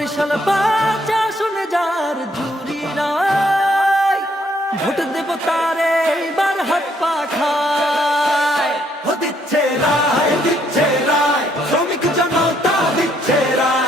বরিশাল বাজা শুনে যার জুরি নাই, ভোট দেব তারে এইবার হাত পা খায়। দিচ্ছে রায়, দিচ্ছে রায়, শ্রমিক জনতা দিচ্ছে রায়।